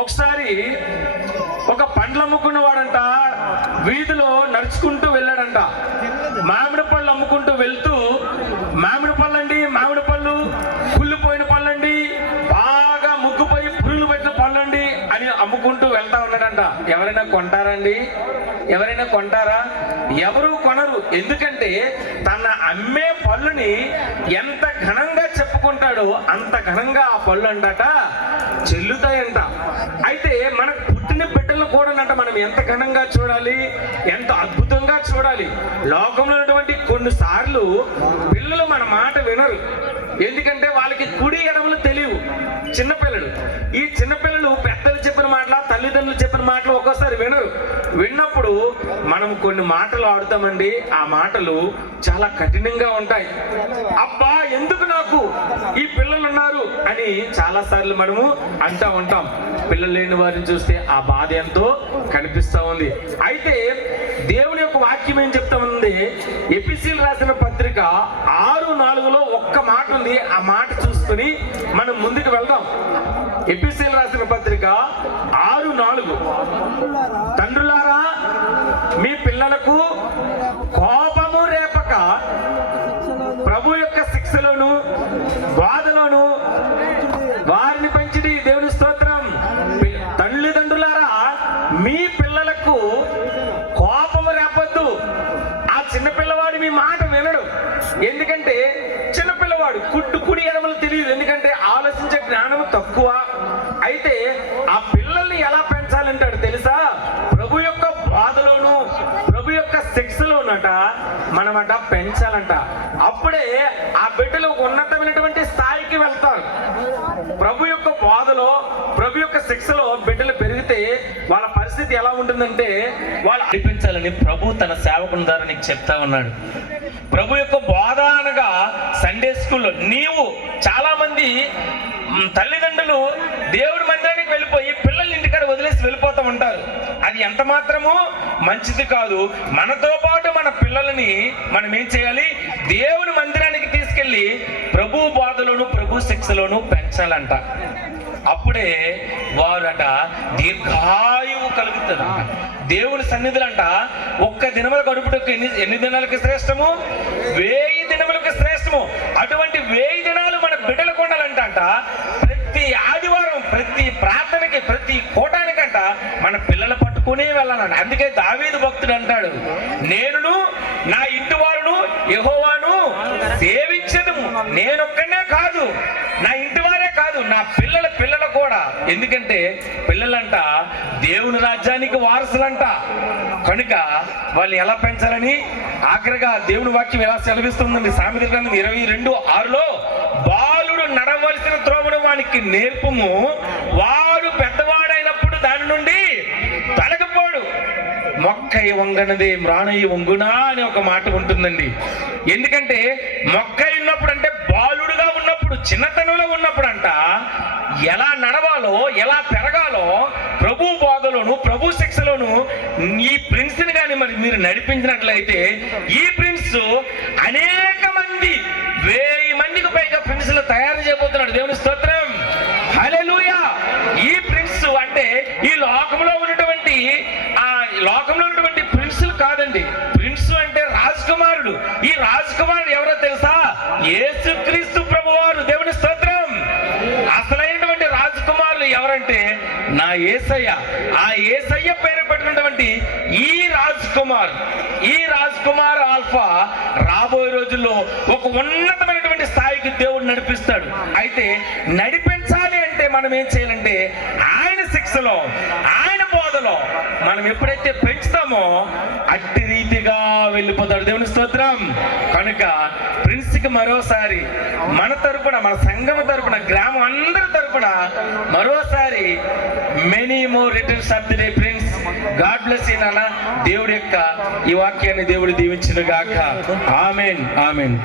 ఒకసారి ఒక పండ్లు అమ్ముకున్న వాడంట వీధిలో నడుచుకుంటూ వెళ్ళాడంట. మామిడి పళ్ళు అమ్ముకుంటూ వెళ్తూ, మామిడి పళ్ళండి, మామిడి పళ్ళు కుళ్ళిపోయిన పళ్ళండి, బాగా ముగ్గుపోయి పురుగులు పెట్టిన పళ్ళండి అని అమ్ముకుంటూ వెళ్తా ఉన్నాడంట. ఎవరైనా కొంటారండి? ఎవరైనా కొంటారా? ఎవరు కొనరు. ఎందుకంటే తన అమ్మే పళ్ళుని ఎంత ఘనంగా చెప్పుకుంటాడో అంత ఘనంగా ఆ పళ్ళు అంటట చెల్లుతాయంట. అయితే మనకు పుట్టిన బిడ్డలు కూడా మనం ఎంత ఘనంగా చూడాలి, ఎంత అద్భుతంగా చూడాలి. లోకంలో ఉన్నటువంటి కొన్నిసార్లు పిల్లలు మన మాట వినరు. ఎందుకంటే వాళ్ళకి కుడి ఎడమలు తెలియవు. చిన్నపిల్లలు, ఈ చిన్నపిల్లలు పెద్దలు చెప్పిన మాటల, తల్లిదండ్రులు చెప్పిన మాటలు ఒక్కోసారి వినరు. విన్నప్పుడు మనం కొన్ని మాటలు ఆడుతామండి. ఆ మాటలు చాలా కఠినంగా ఉంటాయి. అబ్బా ఎందుకు నాకు ఈ పిల్లలు ఉన్నారు అని చాలా సార్లు మనము అంటూ ఉంటాం. పిల్లలు లేని వారిని చూస్తే ఆ బాధ ఎంతో కనిపిస్తూ ఉంది. అయితే దేవుని యొక్క వాక్యం ఏం చెప్తా ఉంది? ఎఫెసీయులకు రాసిన పత్రిక 6:4 ఒక్క మాట ఉంది. ఆ మాట చూసుకుని మనం ముందుకు వెళ్దాం. ఎఫెసీయులకు రాసిన పత్రిక 6:4, తండ్రులారా మీ పిల్లలకు కోపము రేపక ప్రభు యొక్క శిక్షలోను బాధలోను వారిని పెంచిడి. దేవుని స్తోత్రం. తల్లిదండ్రులారా మీ పిల్లలకు కోపము రేపొద్దు. ఆ చిన్నపిల్లవాడు మీ మాట వినడు. ఎందుకంటే చిన్నపిల్లవాడు కుడి ఎడమలు తెలియదు. ఎందుకంటే ఆలోచించే జ్ఞానం తక్కువ. అయితే ఆ పిల్లల్ని ఎలా పెంచాలంటాడు తెలుసా? ప్రభు యొక్క బాధలోను ప్రభు యొక్క శిక్షలోనట మనమట పెంచాలంట. అప్పుడే ఆ బిడ్డలు ఉన్నతమైనటువంటి స్థాయికి వెళ్తారు. ప్రభు యొక్క బాధలో ప్రభు యొక్క శిక్షలో బిడ్డలు పెరిగితే వాళ్ళ పరిస్థితి ఎలా ఉంటుందంటే వాళ్ళు అనిపించాలని ప్రభు తన సేవకుని ద్వారా నీకు చెప్తా ఉన్నాడు. ప్రభు యొక్క బోధ అనగా సండే స్కూల్లో నీవు చాలా మంది తల్లిదండ్రులు దేవుడి మందిరానికి వెళ్ళిపోయి పిల్లల్ని ఇంటికాడ వదిలేసి వెళ్ళిపోతూ ఉంటారు. అది ఎంత మాత్రము మంచిది కాదు. మనతో పాటు మన పిల్లలని మనం ఏం చేయాలి? దేవుని మందిరానికి తీసుకెళ్ళి ప్రభు బోధలోను ప్రభు శిక్షలోను పెంచాలంట. అప్పుడే వారట దీర్ఘాయువు కలుగుతుందంట. దేవుని సన్నిధులంట ఒక్క దినముల గడుపుటకు ఎన్ని దినాలకు శ్రేష్టము? 1000 దినములకు శ్రేష్టము. అటువంటి 1000 దినాలు మన బిడ్డలకు ఉండాలంట. ప్రతి ఆదివారం, ప్రతి ప్రార్థనకి, ప్రతి కూటానికంట మన పిల్లలు పట్టుకునే వెళ్ళాలంట. అందుకే దావీదు భక్తుడు అంటాడు, నేనును నా ఇంటి వారును యెహోవాను సేవించదుము. నేనొక్కనే కాదు, నా ఇంటి వారే కాదు, నా పిల్లల కూడా. ఎందుకంటే పిల్లలంట దేవుని రాజ్యానికి వారసులంట. కనుక వాళ్ళు ఎలా పెంచాలని ఆఖరిగా దేవుని వాక్యం ఎలా సెలవిస్తుందండి? సామెతల గ్రంథం 22:6లో బాలుడు నడవలసిన త్రోవను వానికి నేర్పుము, వాడు పెద్దవాడైనప్పుడు దాని నుండి తొలగిపోడు. మొక్కై వంగనదే మ్రాణయి వంగునా అని ఒక మాట ఉంటుందండి. ఎందుకంటే మొక్కై ఉన్నప్పుడు అంటే బాలుడుగా ఉన్నప్పుడు, చిన్నతనంలో ఉన్నప్పుడు అంట ఎలా నడవాలో, ఎలా పెరగాలో ప్రభు బోధలోను ప్రభు శిక్షలోను ఈ ప్రిన్స్ ని కానీ మరి మీరు నడిపించినట్లయితే ఈ ప్రిన్స్ అనేక మంది 1000 మందికి పైగా ప్రిన్స్లు తయారు చేయబోతున్నాడు. దేవుని స్తోత్రం. హల్లెలూయా. ఈ ప్రిన్స్ అంటే ఈ లోకంలో ఉన్నటువంటి ప్రిన్స్లు కాదండి. ప్రిన్స్ అంటే రాజకుమారుడు. ఈ రాజకుమారుడు ఎవరో తెలుసా? యేసుక్రీస్తు ప్రభువారు. దేవుని స్తోత్రం. అసలైనటువంటి రాజకుమారులు ఎవరంటే నా యేసయ్య. ఆ యేసయ్య పేరు పెట్టినటువంటి ఈ రాజకుమార్ ఆల్ఫా రాబోయే రోజుల్లో ఒక ఉన్నతమైనటువంటి స్థాయికి దేవుడు నడిపిస్తాడు. అయితే నడిపించాలి అంటే మనం ఏం చేయాలంటే ఆయన శిక్షలో, ఆయన బోధలో మనం ఎప్పుడైతే పెంచుతామో అట్టి రీతిగా వెళ్ళిపోతాడు. దేవుని స్తోత్రం. కనుక ప్రిన్స్కి మరోసారి మన తరపున, మన సంఘం తరపున, గ్రామం అందరి తరపున మరోసారి many more returns of the day prince. God bless you నాన్న. దేవుడి యొక్క ఈ వాక్యాన్ని దేవుడు దీవించును గాక. ఆమేన్, ఆమేన్.